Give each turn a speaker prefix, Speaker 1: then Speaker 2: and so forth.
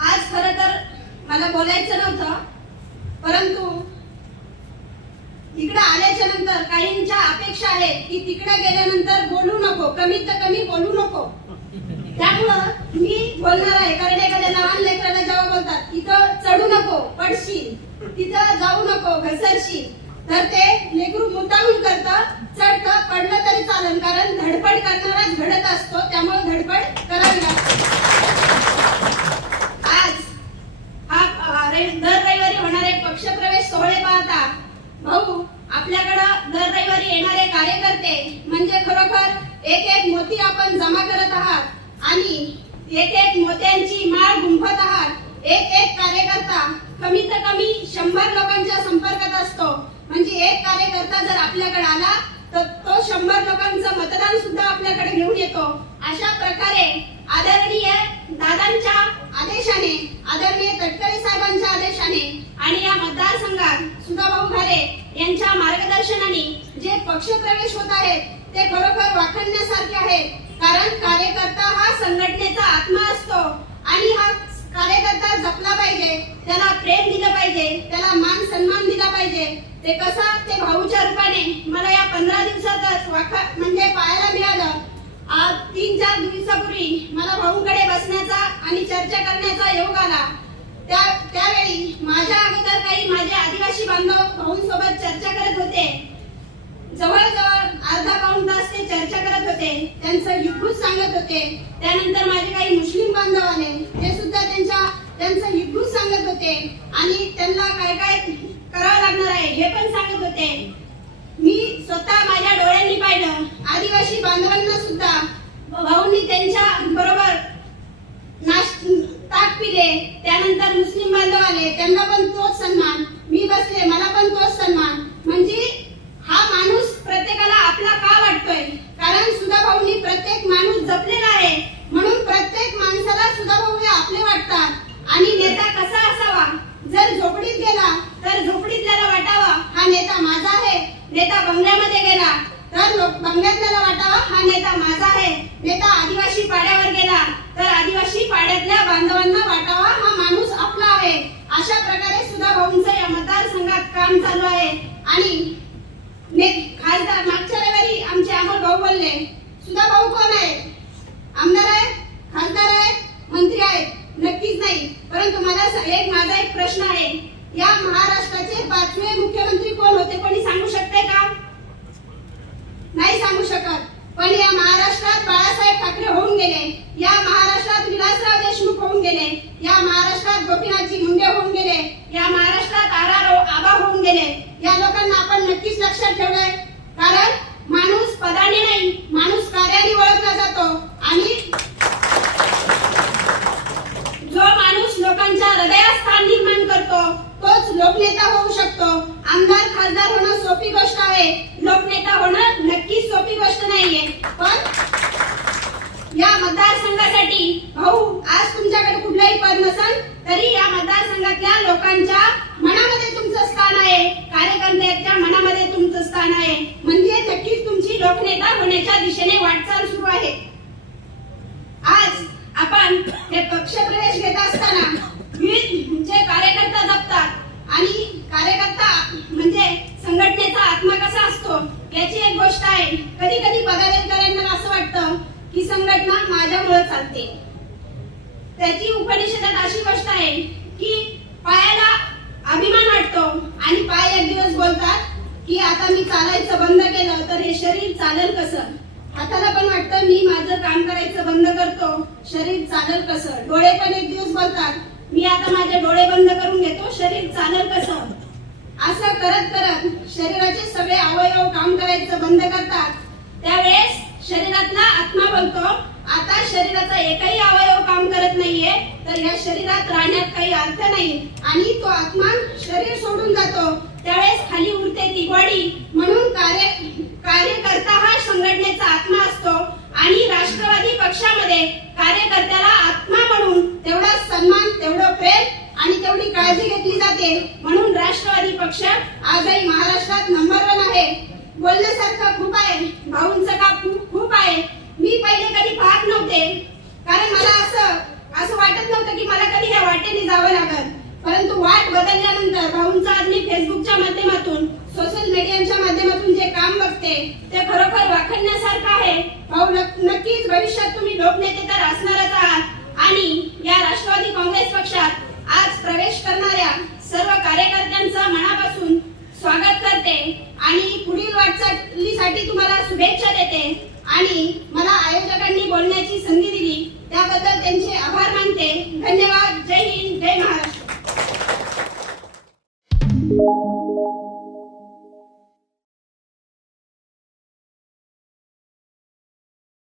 Speaker 1: आज खर तर मला बोलायचं नव्हतं परंतु इकडे आल्याच्यानंतर काहींच्या अपेक्षा आहेत की तिकडे गेल्यानंतर बोलू नको कमीत कमी बोलू नको. त्यामुळं मी बोलणार आहे कारण एखाद्या लहान लेकराला जेव्हा बोलतात तिथं चढू नको पडशील तिथं जाऊ नको घसरशील तर ते लेकरू मुद्दामून करतं. चढतं पडलं तरी चालेल कारण धडपड करणाराच घडत असतो त्यामुळे धडपड करावी लागते. आज हा दर रविवारी होणारे पक्षप्रवेश सोहळे पाहता भाऊ आपल्याकडं दर रविवारी येणारे कार्यकर्ते म्हणजे खरोखर एक एक मोती आपण जमा करत आहात आणि एक एक मोत्यांची माळ गुंफत आहात एक एक कार्यकर्ता कमीत कमी शंभर लोकांच्या संपर्कात असतो म्हणजे एक कार्यकर्ता जर आपल्याकडे आला तर तो शंभर लोकांचं मतदान सुद्धा आपल्याकडे घेऊन येतो अशा प्रकारे आदरणीय दादांच्या आदेशाने आदरणीय तटकरे साहेबांच्या आदेशाने आणि या मतदारसंघात सुधाभाऊ घारे यांच्या मार्गदर्शनाने जे पक्षप्रवेश होत आहे. ते खरोखर वाखणण्यासारखे आहे. कारण कार्यकर्ता हा संघटनेचा आत्मा असतो. आणि हा कार्यकर्ता जपला पाहिजे. त्याला प्रेम दिलं पाहिजे. त्याला मान सन्मान दिला पाहिजे. ते कसा? ते भाऊच्या रूपाने. मला या पंधरा दिवसातच वाखा म्हणजे पाहायला मिळालं. आज तीन चार दिवसापूर्वी मला भाऊंकडे बसण्याचा आणि चर्चा करण्याचा योग आला. त्या त्यावेळी माझ्या अगोदर काही माझे आदिवासी बांधव भाऊंसोबत चर्चा करत चर्चा करत होते त्यांचं हितगुज सांगत होते. त्यानंतर माझे काही मुस्लिम बांधव आले ते सुद्धा त्यांच्या त्यांचं हितगुज सांगत होते. आणि त्यांना काय काय करावं लागणार आहे हे पण सांगत होते. मी स्वतः माझ्या डोळ्यांनी पाहिलं. आदिवासी बांधवांना सुद्धा भाऊंनी त्यांच्या बरोबर नाश ताक पिले. त्यानंतर मुस्लिम बांधव आले त्यांना पण तोच सन्मान मी बसले मला पण तोच सन्मान म्हणजे हा माणूस प्रत्येकाला आपला का वाटतोय कारण सुधा भाऊनी प्रत्येक माणूस जपलेला आहे म्हणून प्रत्येक माणसाला सुधा भाऊ हे आपले वाटतात आणि नेता कसा असावा जर झोपडीत गेला तर झोपडीतल्याला वाटावा हा नेता माझा आहे नेता बंगल्यामध्ये गेला. तर लोक बंगल्यातल्याला वाटावा हा नेता माझा आहे. नेता आदिवासी पाड्यावर गेला. तर आदिवासी पाड्यातल्या बांधवांना वाटावा हा माणूस आपला आहे. अशा प्रकारे सुधा भाऊंचं या मतदारसंघात काम चालू आहे. आणि खासदार मागच्या रविवारी आमचे अमोल भाऊ बोलले सुधा भाऊ कोण आहे? आमदार आहे खासदार आहे मंत्री आहेत? नक्कीच नाही. परंतु मला एक माझा एक प्रश्न आहे. या महाराष्ट्राचे पाचवे मुख्यमंत्री कोण होते? कोणी सांगू शकते का? नाही सांगू शकत. पण या महाराष्ट्रात बाळासाहेब ठाकरे होऊन गेले या महाराष्ट्रात विलासराव देशमुख होऊन गेले या महाराष्ट्रात गोपीनाथजी मुंडे होऊन गेले या महाराष्ट्रात आर आर आबा होऊन गेले या लोकांना आपण नक्कीच लक्षात ठेवलंय कारण माणूस पदाने नाही माणूस कार्याने ओळखला जातो आणि जो माणूस लोकांच्या हृदयात स्थान निर्माण करतो तोच लोकनेता होऊ शकतो आमदार खासदार होणं सोपी गोष्ट आहे लोकनेता होणं नक्कीच सोपी गोष्ट नाहीये पण या मतदारसंघासाठी भाऊ आज तुमच्याकडे कुठलंही पद नसेल तरी या मतदारसंघातल्या लोकांच्या मनामध्ये तुमचं स्थान आहे कार्यकर्त्यांच्या मनामध्ये तुमचं स्थान आहे म्हणजे नक्कीच तुमची होण्याच्या दिशेने वाटचाल सुरू आहे. आज आपण हे पक्षप्रवेश घेत असताना विविध जे कार्यकर्ता जपतात आणि कार्यकर्ता म्हणजे संघटनेचा आत्मा कसा असतो याची एक गोष्ट आहे. कधी कधी पदाधिकाऱ्यांना असं वाटतं की संघटना माझ्यामुळे चालते. त्याची उपनिषदात अशी गोष्ट आहे की पायाला अभिमान वाटतो आणि पाय एक दिवस बोलतात की आता मी चालायचं बंद केलं तर हे शरीर चालेल कसं? हाताला पण वाटतं मी माझं काम करायचं बंद करतो. शरीर चालेल कसं? डोळे पण एक दिवस बोलतात मी आता माझे डोळे बंद करून घेतो. शरीर चालेल कसं? असं करत करत शरीराचे सगळे अवयव काम करायचं बंद करतात. त्यावेळेस शरीरातला आत्मा बोलतो आता शरीराचा एकही अवयव काम करत नाहीये तर या शरीरात राहण्यात काही अर्थ नाही. आणि तो आत्मा शरीर सोडून जातो. त्यावेळेस खाली उरते ती बॉडी म्हणून कार्य कार्यकर्ता हा संघटनेचा आत्मा असतो आणि राष्ट्रवादी पक्षामध्ये कार्यकर्त्याला आत्मा म्हणून तेवढा सन्मान तेवढं प्रेम आणि तेवढी काळजी घेतली जाते. म्हणून राष्ट्रवादी पक्ष आजही महाराष्ट्रात नंबर वन आहे. बोलण्यासारखं खूप आहे. भाऊंचं काम खूप खूप आहे. मी पहिले कधी पाहत नव्हते. कारण मला असं असं वाटत नव्हतं की मला कधी ह्या वाटेने जावं लागल. परंतु वाट बदलल्यानंतर भाऊंचं आज मी फेसबुकच्या माध्यमातून सोशल मीडियाच्या माध्यमातून जे काम बघते ते खरोखर वाखणण्यासारखं आहे. भाऊ नक्कीच भविष्यात तुम्ही लोकनेते तर असणारच आहात. आणि या राष्ट्रवादी काँग्रेस पक्षात आज प्रवेश करणाऱ्या सर्व कार्यकर्त्यांचं मनापासून स्वागत करते आणि पुढील वाटचालीसाठी तुम्हाला शुभेच्छा देते. आणि मला आयोजकांनी बोलण्याची संधी दिली. त्याबद्दल त्यांचे आभार मानते. धन्यवाद.